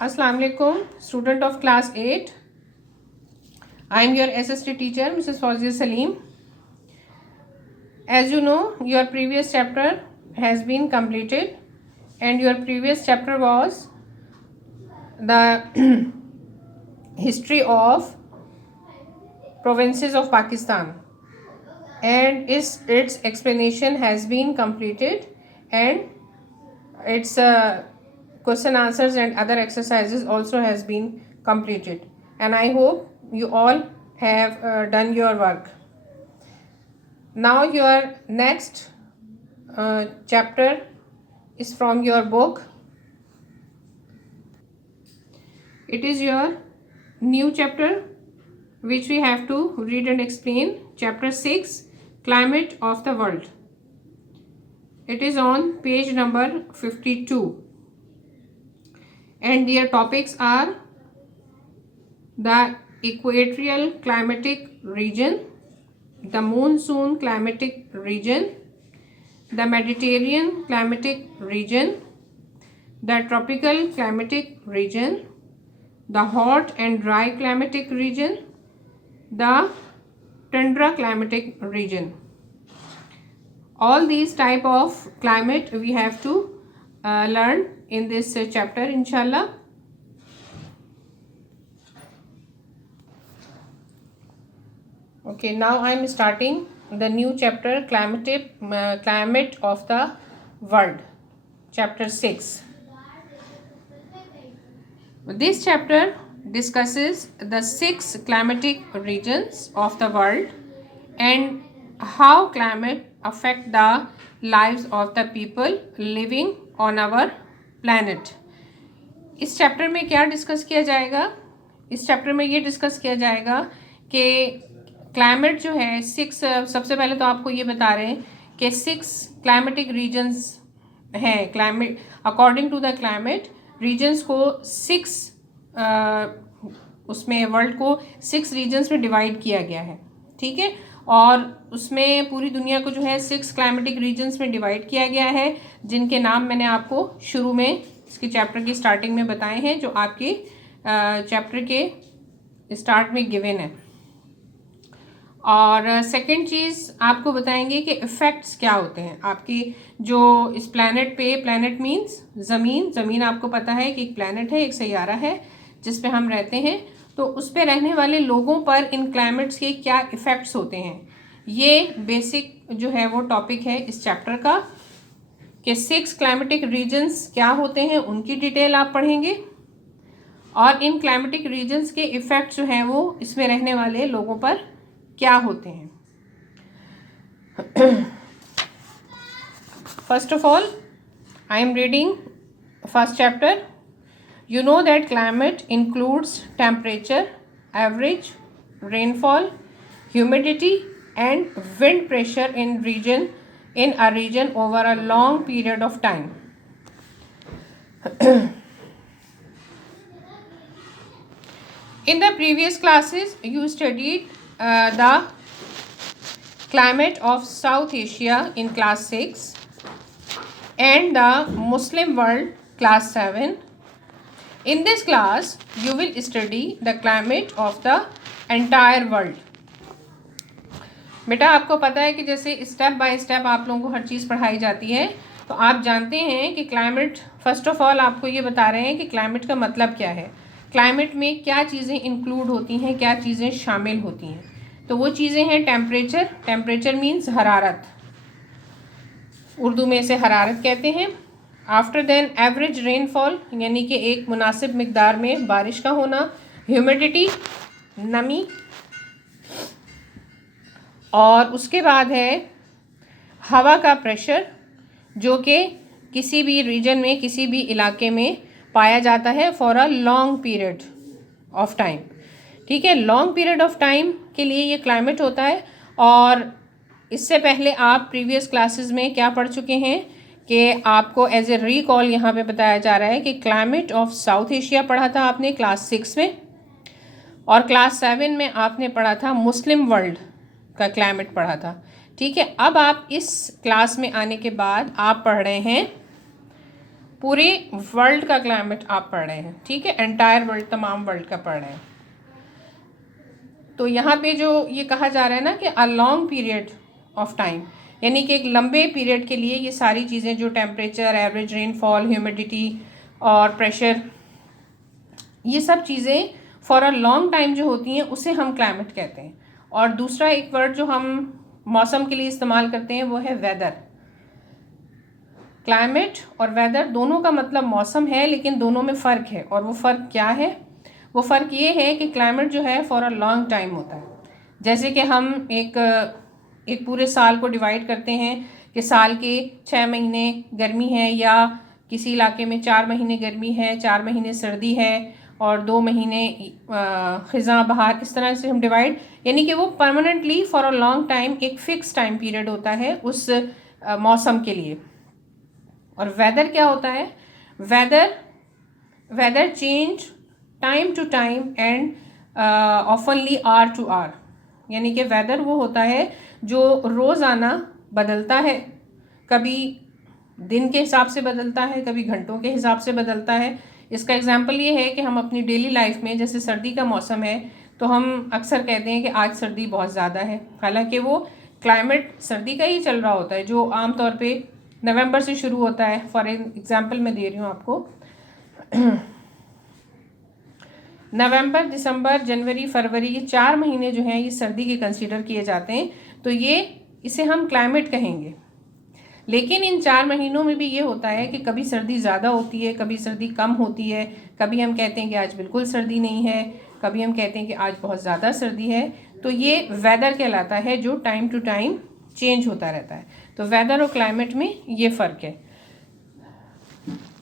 Assalamu alaikum, student of class 8. I am your SST teacher, Mrs. Fawzia Salim. As you know, your previous chapter has been completed, and your previous chapter was the history of provinces of Pakistan, and its explanation has been completed, and its question answers and other exercises also has been completed, and I hope you all have done your work. Now your next chapter is from your book. It is your new chapter which we have to read and explain. Chapter 6, Climate of the World. It is on page number 52. And their topics are the equatorial climatic region, the monsoon climatic region, the Mediterranean climatic region, the tropical climatic region, the hot and dry climatic region, the tundra climatic region. All these type of climate we have to learn in this chapter, inshallah. Okay, now I am starting the new chapter, climate of the world, chapter 6. This chapter discusses the 6 climatic regions of the world and how climate affect the lives of the people living on our planet. इस chapter में क्या discuss किया जाएगा? इस chapter में ये discuss किया जाएगा कि क्लाइमेट जो है 6, सबसे पहले तो आपको ये बता रहे हैं कि 6 क्लाइमेटिक रीजन्स हैं. Climate according to the climate regions को 6 उसमें वर्ल्ड को 6 रीजन्स में डिवाइड किया गया है. ठीक है, और उसमें पूरी दुनिया को जो है 6 क्लाइमेटिक रीजन्स में डिवाइड किया गया है, जिनके नाम मैंने आपको शुरू में इसके चैप्टर की स्टार्टिंग में बताए हैं, जो आपके चैप्टर के स्टार्ट में गिवन है. और सेकंड चीज़ आपको बताएंगे कि इफ़ेक्ट्स क्या होते हैं आपकी जो इस प्लैनेट पे. प्लैनेट मीन्स ज़मीन आपको पता है कि एक प्लैनेट है, एक सैयारा है जिस पे हम रहते हैं. तो उस पे रहने वाले लोगों पर इन क्लाइमेट्स के क्या इफ़ेक्ट्स होते हैं, ये बेसिक जो है वो टॉपिक है इस चैप्टर का. कि 6 क्लाइमेटिक रीजन्स क्या होते हैं उनकी डिटेल आप पढ़ेंगे, और इन क्लाइमेटिक रीजन्स के इफ़ेक्ट्स जो हैं वो इसमें रहने वाले लोगों पर क्या होते हैं. First of all I am reading first chapter. You know that climate includes temperature, average rainfall, humidity and wind pressure in a region over a long period of time. In the previous classes you studied the climate of South Asia in class 6 and the Muslim world class 7. In this class, you will study the climate of the entire world. बेटा आपको पता है कि जैसे step by step आप लोगों को हर चीज़ पढ़ाई जाती है, तो आप जानते हैं कि क्लाइमेट, फर्स्ट ऑफ ऑल आपको ये बता रहे हैं कि क्लाइमेट का मतलब क्या है, क्लाइमेट में क्या चीज़ें इंक्लूड होती हैं, क्या चीज़ें शामिल होती हैं. तो वो चीज़ें हैं टेम्परेचर मीन्स हरारत, उर्दू में इसे हरारत कहते हैं. आफ्टर देन एवरेज रेनफॉल यानी कि एक मुनासिब मिकदार में बारिश का होना. ह्यूमिडिटी नमी, और उसके बाद है हवा का प्रेशर, जो कि किसी भी रीजन में किसी भी इलाके में पाया जाता है for a long period of time. ठीक है, लॉन्ग पीरियड ऑफ टाइम के लिए ये क्लाइमेट होता है. और इससे पहले आप प्रीवियस क्लासेस में क्या पढ़ चुके हैं कि आपको एज ए रिकॉल यहाँ पे बताया जा रहा है कि क्लाइमेट ऑफ साउथ एशिया पढ़ा था आपने क्लास 6 में, और क्लास 7 में आपने पढ़ा था मुस्लिम वर्ल्ड का क्लाइमेट पढ़ा था. ठीक है, अब आप इस क्लास में आने के बाद आप पढ़ रहे हैं पूरे वर्ल्ड का क्लाइमेट आप पढ़ रहे हैं, ठीक है, एंटायर वर्ल्ड, तमाम वर्ल्ड का पढ़ रहे हैं। तो यहाँ पे जो ये कहा जा रहा है ना कि a long period of time, यानी कि एक लंबे पीरियड के लिए ये सारी चीज़ें जो टेम्परेचर, एवरेज रेनफॉल, ह्यूमिडिटी और प्रेशर, ये सब चीज़ें फॉर अ लॉन्ग टाइम जो होती हैं उसे हम क्लाइमेट कहते हैं। और दूसरा एक वर्ड जो हम मौसम के लिए इस्तेमाल करते हैं वो है वेदर। क्लाइमेट और वेदर दोनों का मतलब मौसम है, लेकिन दोनों में फ़र्क है। और वो फ़र्क क्या है? वो फ़र्क ये है कि क्लाइमेट जो है फॉर अ लॉन्ग टाइम होता है। जैसे कि हम एक पूरे साल को डिवाइड करते हैं कि साल के 6 महीने गर्मी है, या किसी इलाके में 4 महीने गर्मी है, 4 महीने सर्दी है और 2 महीने ख़िज़ां बहार, इस तरह से हम डिवाइड, यानी कि वो permanently for a long time एक फ़िक्स टाइम पीरियड होता है उस मौसम के लिए। और वेदर क्या होता है? Weather change time to time and oftenly hour to hour, यानी कि वेदर वो होता है जो रोज़ाना बदलता है, कभी दिन के हिसाब से बदलता है, कभी घंटों के हिसाब से बदलता है। इसका एग्जांपल ये है कि हम अपनी डेली लाइफ में, जैसे सर्दी का मौसम है तो हम अक्सर कहते हैं कि आज सर्दी बहुत ज़्यादा है, हालांकि वो क्लाइमेट सर्दी का ही चल रहा होता है जो आमतौर पे नवंबर से शुरू होता है। फॉर एग्जांपल मैं दे रही हूँ आपको, नवंबर, दिसंबर, जनवरी, फरवरी, ये 4 महीने जो हैं ये सर्दी के कंसीडर किए जाते हैं, तो इसे हम क्लाइमेट कहेंगे। लेकिन इन 4 महीनों में भी ये होता है कि कभी सर्दी ज़्यादा होती है, कभी सर्दी कम होती है, कभी हम कहते हैं कि आज बिल्कुल सर्दी नहीं है, कभी हम कहते हैं कि आज बहुत ज़्यादा सर्दी है। तो ये वेदर कहलाता है जो टाइम टू टाइम चेंज होता रहता है। तो वेदर और क्लाइमेट में ये फ़र्क है।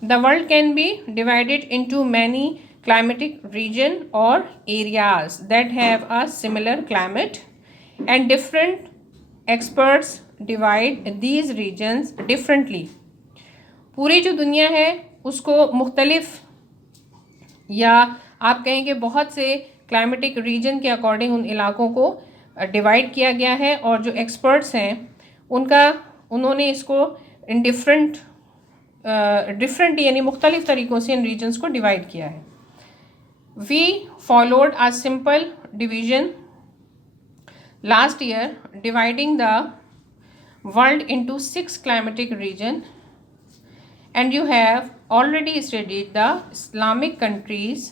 The world can be divided into many climatic region or areas that have a similar climate, and different experts divide these regions differently. पूरी जो दुनिया है उसको मुख्तलिफ, या आप कहेंगे बहुत से क्लाइमेटिक रीजन के अकॉर्डिंग उन इलाकों को डिवाइड किया गया है, और जो एक्सपर्ट्स हैं उन्होंने इसको इन डिफरेंट यानी मुख्तलिफ तरीक़ों से इन रीजन्स को डिवाइड किया है। We followed a simple division last year, dividing the world into 6 climatic regions, and you have already studied the Islamic countries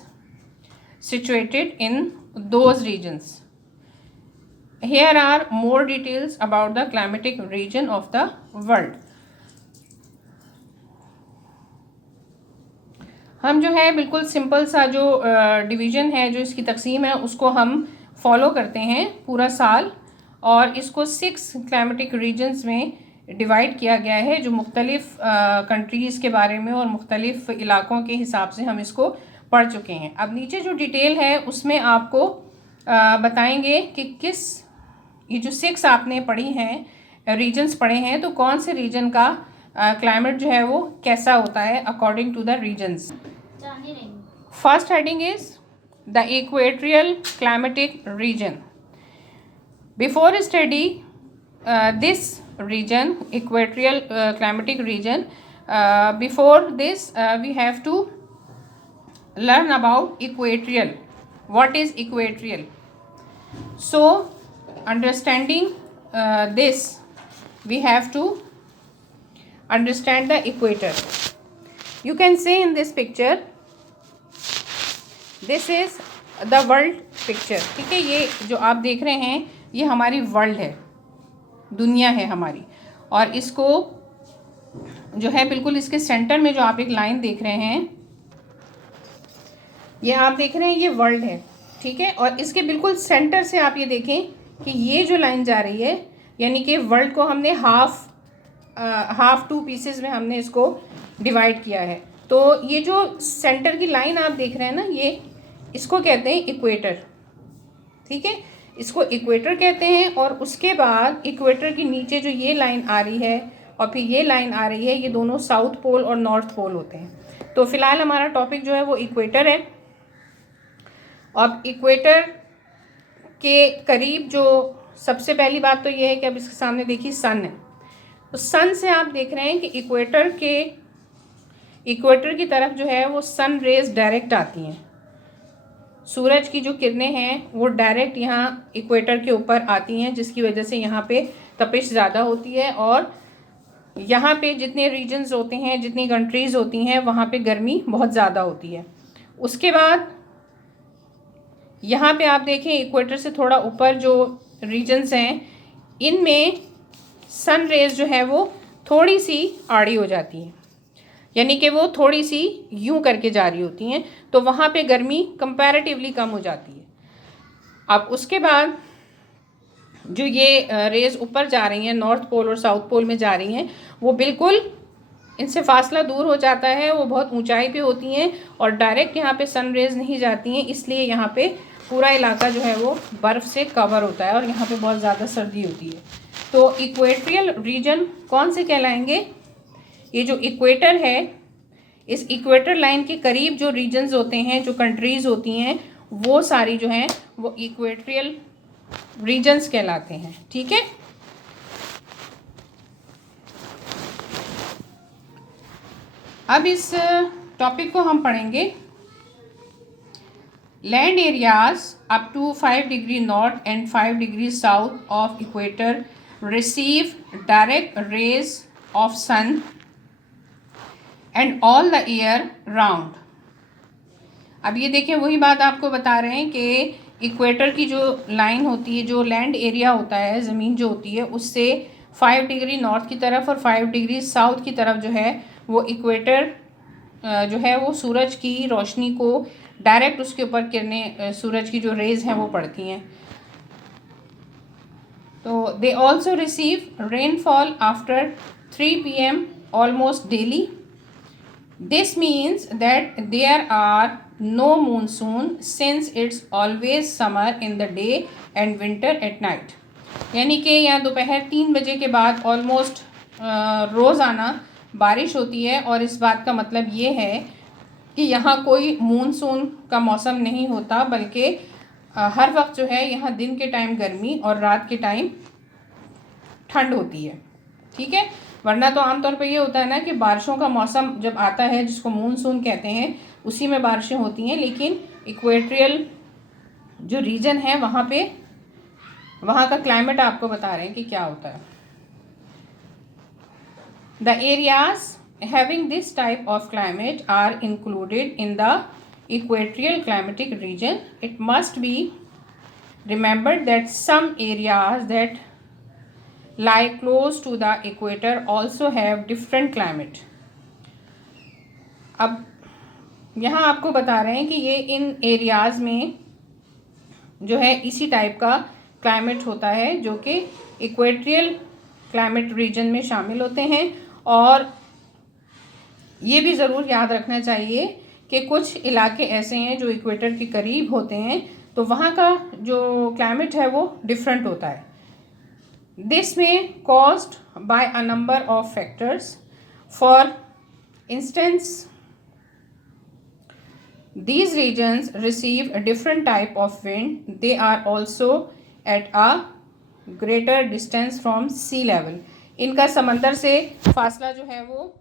situated in those regions. Here are more details about the climatic region of the world. हम जो है बिल्कुल simple सा जो division है, जो इसकी तकसीम है, उसको हम फॉलो करते हैं पूरा साल, और इसको 6 क्लाइमेटिक रीजन्स में डिवाइड किया गया है जो मुख्तलिफ़ कंट्रीज़ के बारे में और मुख्तलिफ़ इलाकों के हिसाब से हम इसको पढ़ चुके हैं। अब नीचे जो डिटेल है उसमें आपको बताएंगे कि ये जो 6 आपने पढ़ी हैं, रीजन्स पढ़े हैं, तो कौन से रीजन का क्लाइमेट जो है वो कैसा होता है according to the regions. First heading is the equatorial climatic region. Before study this region, equatorial climatic region, before this we have to learn about equatorial. What is equatorial? So understanding this, we have to understand the equator. You can see in this picture, this is the world picture. ठीक है, ये जो आप देख रहे हैं ये हमारी वर्ल्ड है, दुनिया है हमारी, और इसको जो है बिल्कुल इसके सेंटर में जो आप एक लाइन देख रहे हैं, ये आप देख रहे हैं ये वर्ल्ड है, ठीक है। और इसके बिल्कुल सेंटर से आप ये देखें कि ये जो लाइन जा रही है, यानी कि वर्ल्ड को हमने हाफ 2 पीसेस में हमने इसको डिवाइड किया है। तो ये जो सेंटर की लाइन आप देख रहे हैं ना, ये इसको कहते हैं इक्वेटर, ठीक है, इसको इक्वेटर कहते हैं। और उसके बाद इक्वेटर के नीचे जो ये लाइन आ रही है और फिर ये लाइन आ रही है, ये दोनों साउथ पोल और नॉर्थ पोल होते हैं। तो फिलहाल हमारा टॉपिक जो है वो इक्वेटर है। अब इक्वेटर के करीब जो सबसे पहली बात तो ये है कि अब इसके सामने देखिए सन है, तो सन से आप देख रहे हैं कि इक्वेटर की तरफ जो है वो सन रेज डायरेक्ट आती हैं, सूरज की जो किरणें हैं वो डायरेक्ट यहाँ इक्वेटर के ऊपर आती हैं, जिसकी वजह से यहाँ पे तपिश ज़्यादा होती है और यहाँ पे जितने रीजन्स होते हैं, जितनी कंट्रीज़ होती हैं, वहाँ पे गर्मी बहुत ज़्यादा होती है। उसके बाद यहाँ पे आप देखें इक्वेटर से थोड़ा ऊपर जो रीजन्स हैं, इनमें सन रेज जो है वो थोड़ी सी आड़ी हो जाती है, यानी कि वो थोड़ी सी यूं करके जा रही होती हैं, तो वहाँ पे गर्मी कंपैरेटिवली कम हो जाती है। अब उसके बाद जो ये रेज ऊपर जा रही हैं, नॉर्थ पोल और साउथ पोल में जा रही हैं, वो बिल्कुल इनसे फासला दूर हो जाता है, वो बहुत ऊंचाई पे होती हैं और डायरेक्ट यहाँ पे सन रेज नहीं जाती हैं, इसलिए यहाँ पे पूरा इलाका जो है वो बर्फ़ से कवर होता है और यहाँ पे बहुत ज़्यादा सर्दी होती है। तो इक्वेट्रियल रीजन कौन से कहलाएंगे? ये जो इक्वेटर है, इस इक्वेटर लाइन के करीब जो रीजन्स होते हैं, जो कंट्रीज़ होती हैं, वो सारी जो हैं वो इक्वेट्रियल रीजन्स कहलाते हैं। ठीक है, अब इस टॉपिक को हम पढ़ेंगे। Land areas up to 5 degree north and 5 degree south of equator receive direct rays of sun and all the year round. अब ये देखें, वही बात आपको बता रहे हैं कि इक्वेटर की जो लाइन होती है, जो लैंड एरिया होता है, ज़मीन जो होती है, उससे 5 डिग्री नॉर्थ की तरफ और 5 डिग्री साउथ की तरफ जो है वो इक्वेटर जो है वो सूरज की रोशनी को डायरेक्ट उसके ऊपर किरणें, सूरज की जो रेज हैं वो पड़ती हैं। तो they also receive rainfall after 3 PM almost daily. This means that there are no monsoon since it's always summer in the day and winter at night। यानी कि यहाँ दोपहर 3 बजे के बाद ऑलमोस्ट रोज़ाना बारिश होती है और इस बात का मतलब ये है कि यहाँ कोई मानसून का मौसम नहीं होता, बल्कि हर वक्त जो है यहाँ दिन के टाइम गर्मी और रात के टाइम ठंड होती है। ठीक है, वरना तो आमतौर पे ये होता है ना कि बारिशों का मौसम जब आता है, जिसको मानसून कहते हैं, उसी में बारिशें होती हैं, लेकिन इक्वेट्रियल जो रीजन है वहाँ पे वहाँ का क्लाइमेट आपको बता रहे हैं कि क्या होता है। The areas having this type of climate are included in the equatorial climatic region. It must be remembered that some areas that lie close to the equator also have different climate। अब यहाँ आपको बता रहे हैं कि ये इन areas में जो है इसी टाइप का क्लाइमेट होता है, जो कि इक्वेट्रियल क्लाइमेट रीजन में शामिल होते हैं। और ये भी ज़रूर याद रखना चाहिए कि कुछ इलाके ऐसे हैं जो इक्वेटर के करीब होते हैं, तो वहाँ का जो क्लाइमेट है वो डिफरेंट होता है। This may caused by a number of factors. For instance, these regions receive a different type of wind. They are also at a greater distance from sea level। इनका समंदर से फासला जो है वो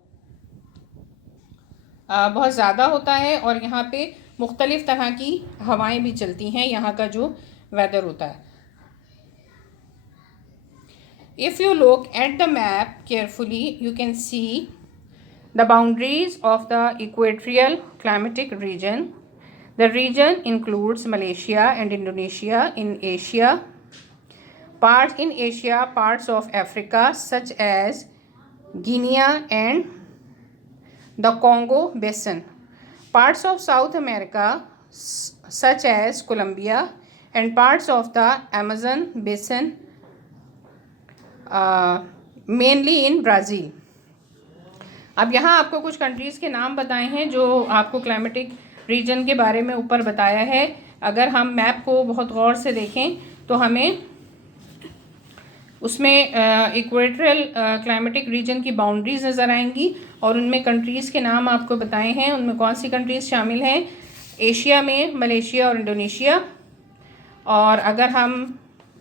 बहुत ज़्यादा होता है और यहाँ पे मुख्तलिफ़ तरह की हवाएं भी चलती हैं, यहाँ का जो वेदर होता है। If you look at the map carefully, you can see the boundaries of the equatorial climatic region. The region includes Malaysia and Indonesia in Asia, parts of Africa such as Guinea and the Congo Basin, parts of South America such as Colombia, and parts of the Amazon Basin, mainly in Brazil. अब यहाँ आपको कुछ countries के नाम बताए हैं जो आपको क्लाइमेटिक रीजन के बारे में ऊपर बताया है। अगर हम मैप को बहुत गौर से देखें तो हमें उसमें इक्वेटोरियल क्लाइमेटिक रीजन की बाउंड्रीज़ नज़र आएंगी और उनमें कंट्रीज़ के नाम आपको बताए हैं। उनमें कौन सी कंट्रीज़ शामिल हैं? एशिया में मलेशिया और इंडोनेशिया, और अगर हम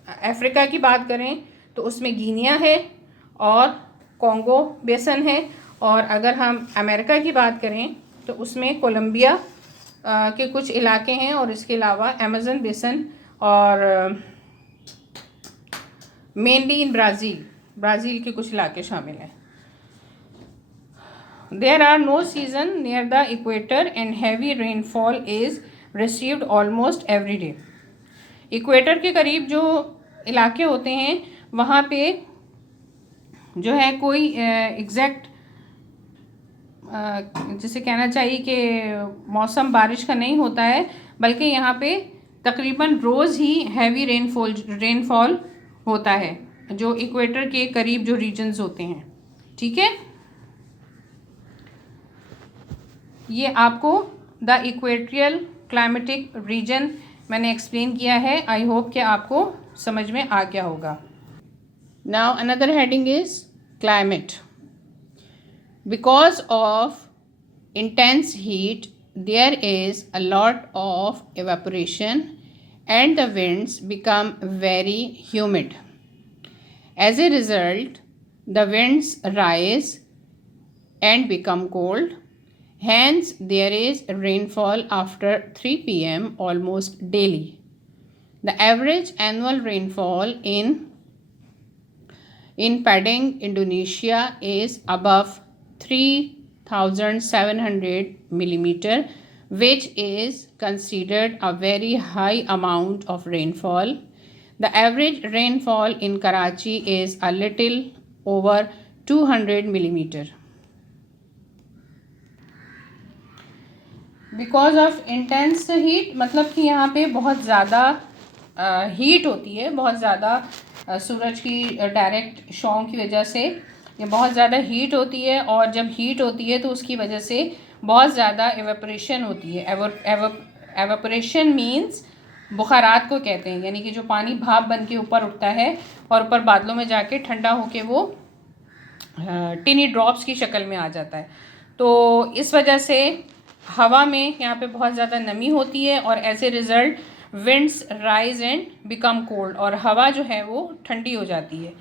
अफ्रीका की बात करें तो उसमें गिनिया है और कॉन्गो बेसन है, और अगर हम अमेरिका की बात करें तो उसमें कोलंबिया के कुछ इलाके हैं और इसके अलावा अमेज़न बेसन और मेनली इन ब्राज़ील के कुछ इलाके शामिल हैं। There are no season near the equator and heavy rainfall is received almost every day. Equator के करीब जो इलाके होते हैं वहाँ पे जो है कोई एग्जैक्ट जिसे कहना चाहिए कि मौसम बारिश का नहीं होता है, बल्कि यहाँ पे तकरीबन रोज़ ही हैवी रेनफॉल होता है जो इक्वेटर के करीब जो रीजन्स होते हैं। ठीक है, ये आपको द इक्वेट्रियल क्लाइमेटिक रीजन मैंने एक्सप्लेन किया है। आई होप कि आपको समझ में आ गया होगा। Now another heading is climate. Because of intense heat there is a lot of evaporation and the winds become very humid. As a result, the winds rise and become cold. Hence, there is rainfall after 3 p.m. almost daily. The average annual rainfall in Padang, Indonesia is above 3,700 millimeter, which is considered a very high amount of rainfall. The average rainfall in Karachi is a little over 200 millimeter. Because of intense heat मतलब कि यहाँ पे बहुत ज़्यादा heat होती है, बहुत ज़्यादा सूरज की डायरेक्ट शॉ की वजह से ये बहुत ज़्यादा हीट होती है, और जब हीट होती है तो उसकी वजह से बहुत ज़्यादा एवेपोरेशन होती है। एवेपोरेशन मीन्स बुखारात को कहते हैं, यानी कि जो पानी भाप बन के ऊपर उठता है और ऊपर बादलों में जाके ठंडा होके वो टिनी ड्रॉप्स की शक्ल में आ जाता है। तो इस वजह से हवा में यहाँ पे बहुत ज़्यादा नमी होती है और as a result winds rise and become cold, और हवा जो है वो ठंडी हो जाती है।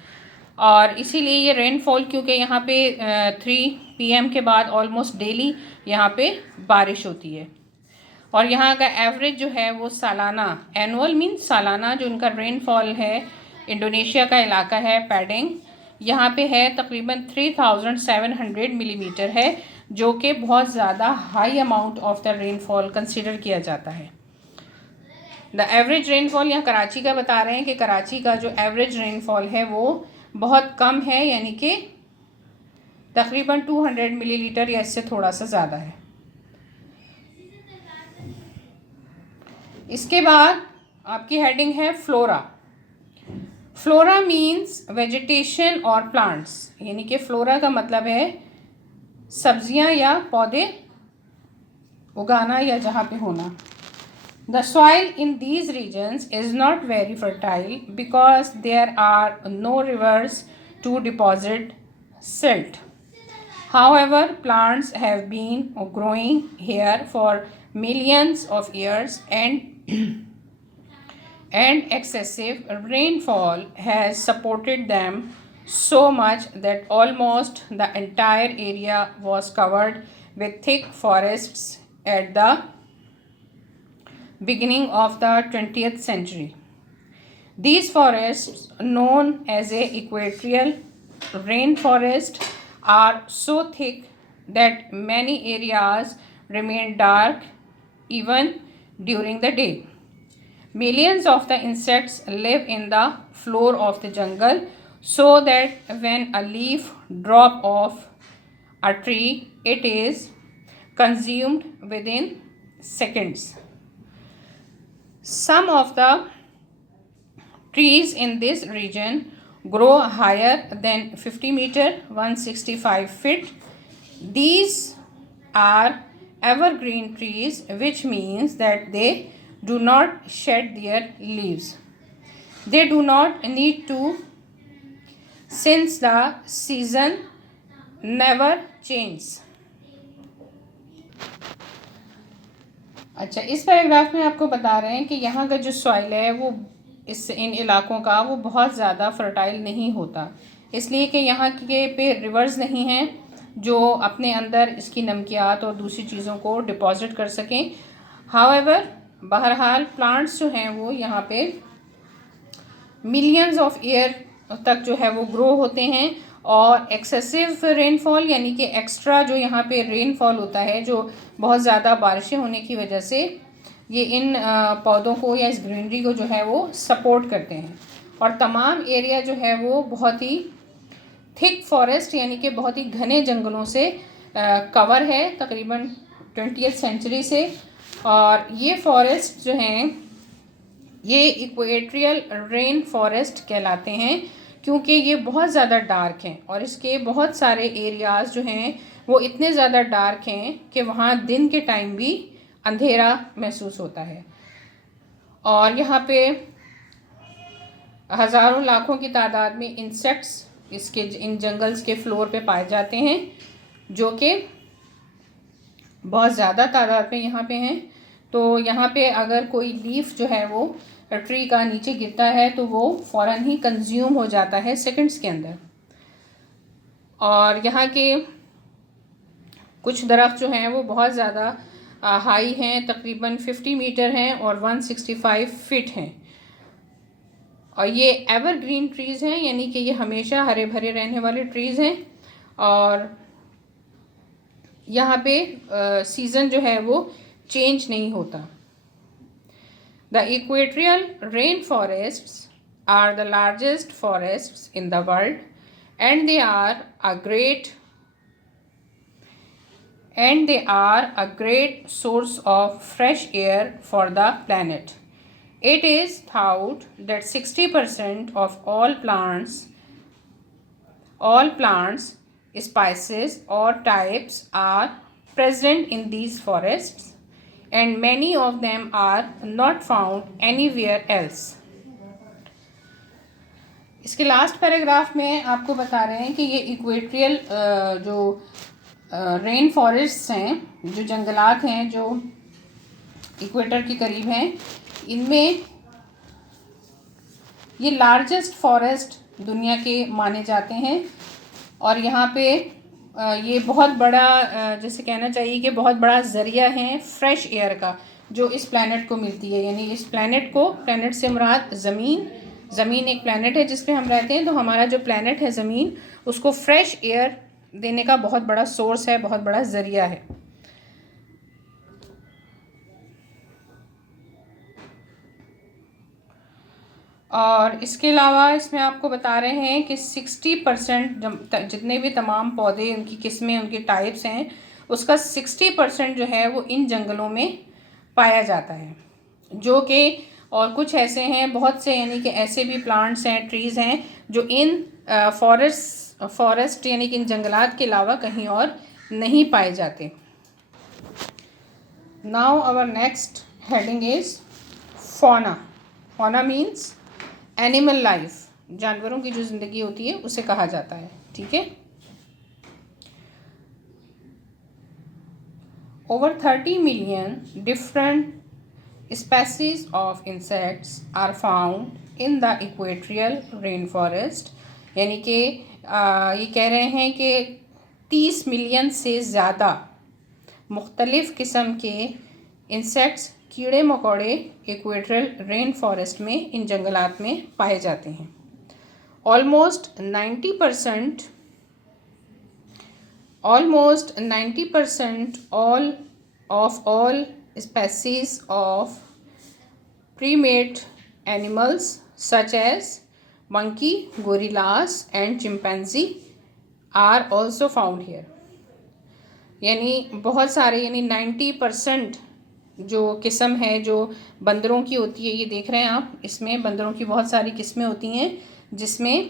और इसीलिए ये रेनफॉल, क्योंकि यहाँ पे 3 PM के बाद ऑलमोस्ट डेली यहाँ पे बारिश होती है। और यहाँ का एवरेज जो है वो सालाना, एनुअल मीन्स सालाना, जो उनका रेनफॉल है इंडोनेशिया का इलाका है पैडिंग, यहाँ पे है तकरीबन 3,700 मिलीमीटर है, जो कि बहुत ज़्यादा high amount of the rainfall consider किया जाता है। द एवरेज रेनफॉल यहाँ कराची का बता रहे हैं कि कराची का जो एवरेज रेनफॉल है वो बहुत कम है, यानी कि तकरीबन 200 मिलीलीटर या इससे थोड़ा सा ज़्यादा है। इसके बाद आपकी हेडिंग है फ्लोरा। फ्लोरा मीन्स वेजिटेशन और प्लांट्स, यानी कि फ्लोरा का मतलब है सब्जियां या पौधे उगाना या जहाँ पे होना। The soil in these regions is not very fertile because there are no rivers to deposit silt. However, plants have been growing here for millions of years, and excessive rainfall has supported them so much that almost the entire area was covered with thick forests at the beginning of the 20th century. These forests, known as a equatorial rainforest, are so thick that many areas remain dark even during the day. Millions of the insects live in the floor of the jungle, so that when a leaf drop off a tree, it is consumed within seconds. Some of the trees in this region grow higher than 50 meter, 165 feet. These are evergreen trees, which means that they do not shed their leaves. They do not need to, since the season never changes. अच्छा, इस paragraph में आपको बता रहे हैं कि यहाँ का जो सॉइल है वो इन इलाकों का वो बहुत ज़्यादा फर्टाइल नहीं होता, इसलिए कि यहाँ के पे रिवर्स नहीं हैं, जो अपने अंदर इसकी नमकियात और दूसरी चीज़ों को डिपॉजिट कर सकें। हाउएवर, बहरहाल प्लांट्स जो हैं वो यहाँ पे मिलियंस ऑफ ईयर तक जो है वो ग्रो होते हैं, और एक्सेसिव रेनफॉल यानी कि एक्स्ट्रा जो यहाँ पे रेनफॉल होता है, जो बहुत ज़्यादा बारिशें होने की वजह से ये इन पौधों को या इस ग्रीनरी को जो है वो सपोर्ट करते हैं। और तमाम एरिया जो है वो बहुत ही थिक फॉरेस्ट यानी कि बहुत ही घने जंगलों से कवर है तकरीबन 20वीं सेंचुरी से। और ये फॉरेस्ट जो हैं ये इक्वेटोरियल रेन फॉरेस्ट कहलाते हैं, क्योंकि ये बहुत ज़्यादा डार्क हैं और इसके बहुत सारे एरियाज़ जो हैं वो इतने ज़्यादा डार्क हैं कि वहाँ दिन के टाइम भी अंधेरा महसूस होता है। और यहाँ पे हज़ारों लाखों की तादाद में इंसेक्ट्स इन जंगल्स के फ्लोर पे पाए जाते हैं, जो कि बहुत ज़्यादा तादाद में यहाँ पे हैं। तो यहाँ पे अगर कोई लीफ जो है वो ट्री का नीचे गिरता है तो वो फ़ौरन ही कंज्यूम हो जाता है सेकंड्स के अंदर। और यहाँ के कुछ दरख्त जो हैं वो बहुत ज़्यादा हाई हैं, तकरीबन 50 मीटर हैं और 165 फीट हैं। और ये एवरग्रीन ट्रीज़ हैं, यानी कि ये हमेशा हरे भरे रहने वाले ट्रीज़ हैं। और यहाँ पे सीज़न जो है वो चेंज नहीं होता। The equatorial rainforests are the largest forests in the world, and they are a great source of fresh air for the planet. It is thought that 60% of all plants, species or types are present in these forests, and many of them are not found anywhere else. इसके last paragraph में आपको बता रहे हैं कि ये equatorial जो rain forests हैं, जो जंगलात हैं जो इक्वेटर के करीब हैं, इनमें ये लार्जेस्ट फॉरेस्ट दुनिया के माने जाते हैं। और यहाँ पे ये बहुत बड़ा जैसे कहना चाहिए कि बहुत बड़ा ज़रिया है फ्रेश एयर का, जो इस प्लैनेट को मिलती है। यानी इस प्लैनेट से मुराद ज़मीन एक प्लैनेट है जिस पे हम रहते हैं। तो हमारा जो प्लैनेट है ज़मीन, उसको फ्रेश एयर देने का बहुत बड़ा सोर्स है, बहुत बड़ा ज़रिया है। और इसके अलावा इसमें आपको बता रहे हैं कि 60% जितने भी तमाम पौधे, उनकी किस्में, उनके टाइप्स हैं, उसका 60% जो है वो इन जंगलों में पाया जाता है। जो कि और कुछ ऐसे हैं, बहुत से यानी कि ऐसे भी प्लांट्स हैं, ट्रीज़ हैं जो इन फॉरेस्ट यानी कि इन जंगलात के अलावा कहीं और नहीं पाए जाते। Now our next heading is fauna. Fauna means animal life, जानवरों की जो ज़िंदगी होती है उसे कहा जाता है। ठीक है। Over 30 million different species of insects are found in the equatorial rain forest. यानी कि ये कह रहे हैं कि 30 मिलियन से ज़्यादा मुख्तलिफ़ किस्म के इंसेक्ट्स, कीड़े मकोड़े इक्वेटोरियल रेन फॉरेस्ट में, इन जंगलात में पाए जाते हैं। Almost 90% all species of primate animals such as monkey, gorillas and chimpanzee are also found here. यानी बहुत सारे, यानी 90% जो किस्म है जो बंदरों की होती है, ये देख रहे हैं आप, इसमें बंदरों की बहुत सारी किस्में होती हैं, जिसमें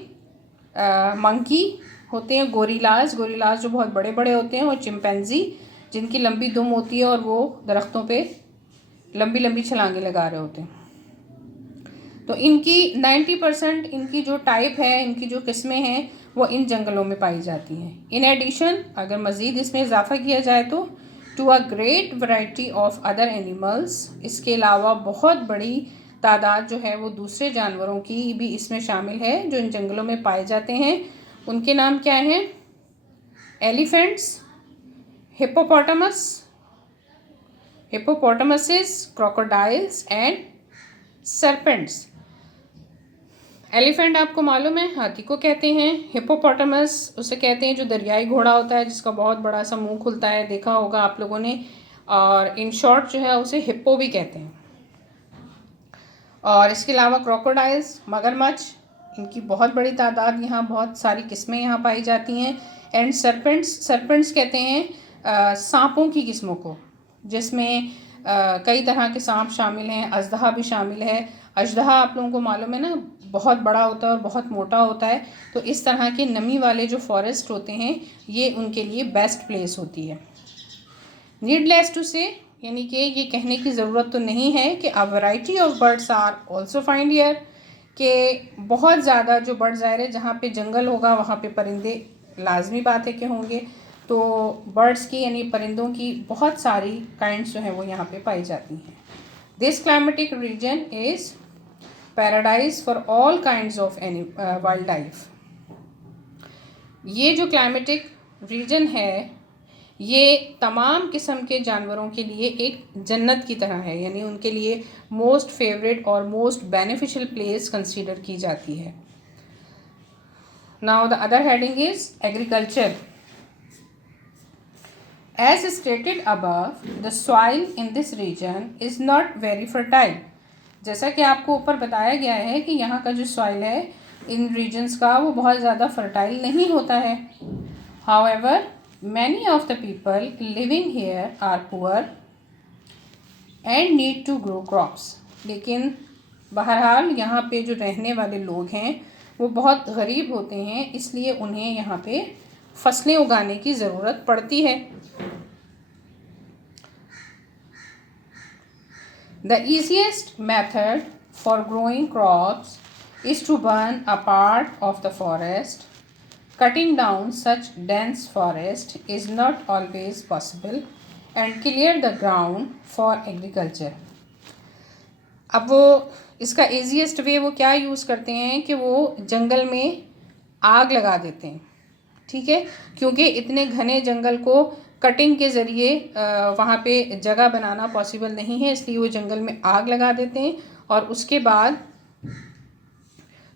मंकी होते हैं, गोरिल्लास जो बहुत बड़े बड़े होते हैं, और चिंपैंजी जिनकी लंबी दुम होती है और वो दरख्तों पे लंबी लंबी छलांगे लगा रहे होते हैं। तो इनकी 90% इनकी जो टाइप है, इनकी जो किस्में हैं, वो इन जंगलों में पाई जाती हैं। इन एडिशन, अगर मज़ीद इसमें इजाफा किया जाए तो to a great variety of other animals, इसके अलावा बहुत बड़ी तादाद जो है वो दूसरे जानवरों की भी इसमें शामिल है जो इन जंगलों में पाए जाते हैं। उनके नाम क्या हैं? Elephants, hippopotamuses, crocodiles and serpents. Elephant आपको मालूम है हाथी को कहते हैं। हिप्पोपोटामस उसे कहते हैं जो दरियाई घोड़ा होता है, जिसका बहुत बड़ा सा मुंह खुलता है, देखा होगा आप लोगों ने। और इन शॉर्ट जो है उसे हिप्पो भी कहते हैं। और इसके अलावा क्रोकोडाइल्स, मगरमच्छ, इनकी बहुत बड़ी तादाद यहाँ, बहुत सारी किस्में यहाँ पाई जाती हैं। एंड सरपेंट्स कहते हैं सांपों की किस्मों को, जिसमें कई तरह के सांप शामिल हैं। अजदहा भी शामिल है। अजदहा आप लोगों को मालूम है ना, बहुत बड़ा होता है और बहुत मोटा होता है। तो इस तरह के नमी वाले जो फॉरेस्ट होते हैं ये उनके लिए बेस्ट प्लेस होती है। नीडलेस टू से, यानी कि ये कहने की ज़रूरत तो नहीं है कि a variety of birds are also find here, कि बहुत ज़्यादा जो बर्ड ज़ाहिर है जहाँ पे जंगल होगा वहाँ पे परिंदे लाजमी बात है कि होंगे। तो बर्ड्स की यानी परिंदों की बहुत सारी काइंड्स जो हैं वो यहाँ पे पाई जाती हैं। This climatic region is paradise for all kinds of wild life. ये जो क्लाइमेटिक रीजन है ये तमाम किस्म के जानवरों के लिए एक जन्नत की तरह है, यानी उनके लिए मोस्ट फेवरेट और मोस्ट बेनिफिशियल प्लेस कंसीडर की जाती है। Now the other heading is agriculture. As stated above, the soil in this region is not very fertile. जैसा कि आपको ऊपर बताया गया है कि यहाँ का जो सॉइल है इन रीजन्स का वो बहुत ज़्यादा फर्टाइल नहीं होता है। However, many of the people living here are poor and need to grow crops. लेकिन बहरहाल यहाँ पे जो रहने वाले लोग हैं वो बहुत गरीब होते हैं, इसलिए उन्हें यहाँ पे फसलें उगाने की ज़रूरत पड़ती है। The easiest method for growing crops is to burn a part of the forest. Cutting down such dense forest is not always possible and clear the ground for agriculture. अब वो इसका easiest way वो क्या use करते हैं कि वो जंगल में आग लगा देते हैं, ठीक है, क्योंकि इतने घने जंगल को कटिंग के ज़रिए वहाँ पे जगह बनाना पॉसिबल नहीं है, इसलिए वो जंगल में आग लगा देते हैं और उसके बाद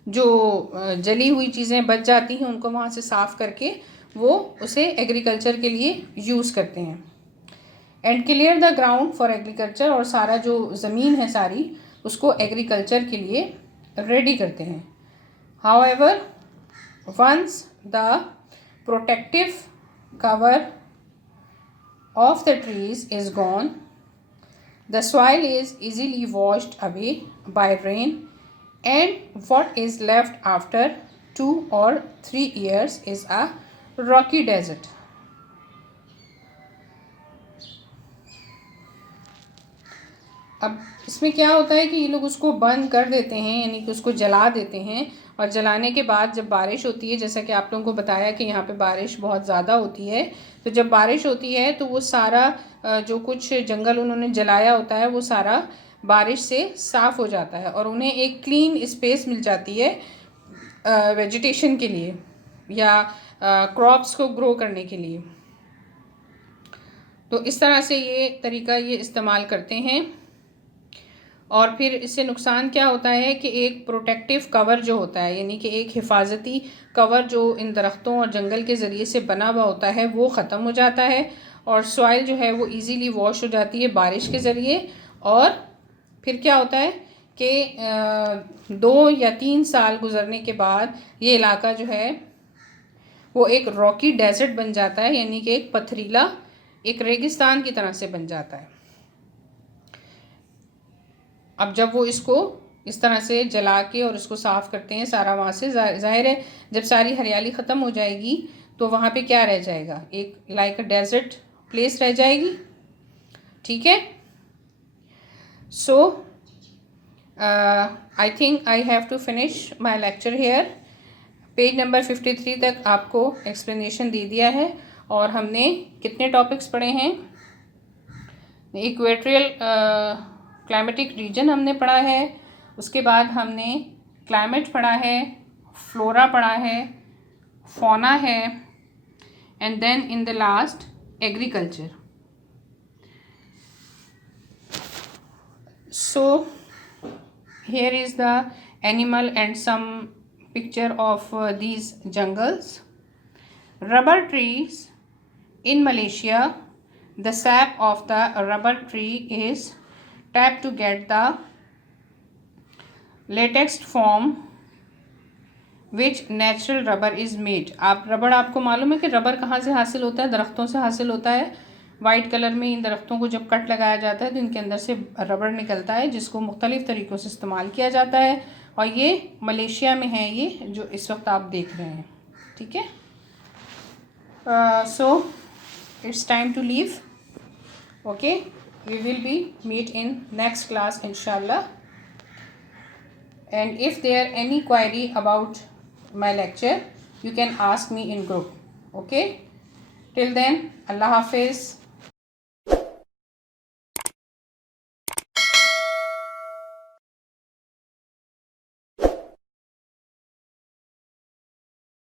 जो जली हुई चीज़ें बच जाती हैं उनको वहाँ से साफ़ करके वो उसे एग्रीकल्चर के लिए यूज़ करते हैं। And clear the ground for agriculture, और सारा जो ज़मीन है सारी उसको एग्रीकल्चर के लिए रेडी करते हैं। However, once the protective cover of the trees is gone, the soil is easily washed away by rain, and what is left after 2 or 3 years is a rocky desert. अब इसमें क्या होता है कि ये लोग उसको बंद कर देते हैं, यानी कि उसको जला देते हैं, और जलाने के बाद जब बारिश होती है, जैसा कि आप लोगों को बताया कि यहाँ पे बारिश बहुत ज़्यादा होती है, तो जब बारिश होती है तो वो सारा जो कुछ जंगल उन्होंने जलाया होता है वो सारा बारिश से साफ़ हो जाता है और उन्हें एक क्लीन स्पेस मिल जाती है वेजिटेशन के लिए या क्रॉप्स को ग्रो करने के लिए। तो इस तरह से ये तरीका ये इस्तेमाल करते हैं। और फिर इससे नुकसान क्या होता है कि एक प्रोटेक्टिव कवर जो होता है, यानी कि एक हिफाजती कवर जो इन दरख्तों और जंगल के ज़रिए से बना हुआ होता है वो ख़त्म हो जाता है और सॉइल जो है वो इजीली वॉश हो जाती है बारिश के ज़रिए। और फिर क्या होता है कि 2 या 3 साल गुजरने के बाद ये इलाका जो है वो एक रॉकी डेजर्ट बन जाता है, यानी कि एक पथरीला, एक रेगिस्तान की तरह से बन जाता है। अब जब वो इसको इस तरह से जला के और इसको साफ़ करते हैं सारा वहाँ से, ज़ाहिर है जब सारी हरियाली ख़त्म हो जाएगी तो वहाँ पे क्या रह जाएगा, एक लाइक अ डेजर्ट प्लेस रह जाएगी, ठीक है। So I think I have to finish my lecture here. Page number 53 तक आपको एक्सप्लेनेशन दे दिया है और हमने कितने टॉपिक्स पढ़े हैं। इक्वेटोरियल क्लाइमेटिक रीजन हमने पढ़ा है, उसके बाद हमने क्लाइमेट पढ़ा है, फ्लोरा पढ़ा है, फौना है, and then in the last agriculture. So here is the animal and some picture of these jungles. Rubber trees in Malaysia, the sap of the rubber tree is tapped to get the latex form which natural rubber is made. आप रबड़, आपको मालूम है कि rubber कहाँ से हासिल होता है? दरख्तों से हासिल होता है. वाइट कलर में इन दरख्तों को जब कट लगाया जाता है तो इनके अंदर से रबड़ निकलता है जिसको मुख्तलिफ़ तरीक़ों से इस्तेमाल किया जाता है, और ये मलेशिया में है, ये जो इस वक्त आप देख रहे हैं. ठीक है. So it's time to leave. Okay, we will be meet in next class inshallah. And if there any query about my lecture, you can ask me in group. Okay, till then, Allah Hafiz.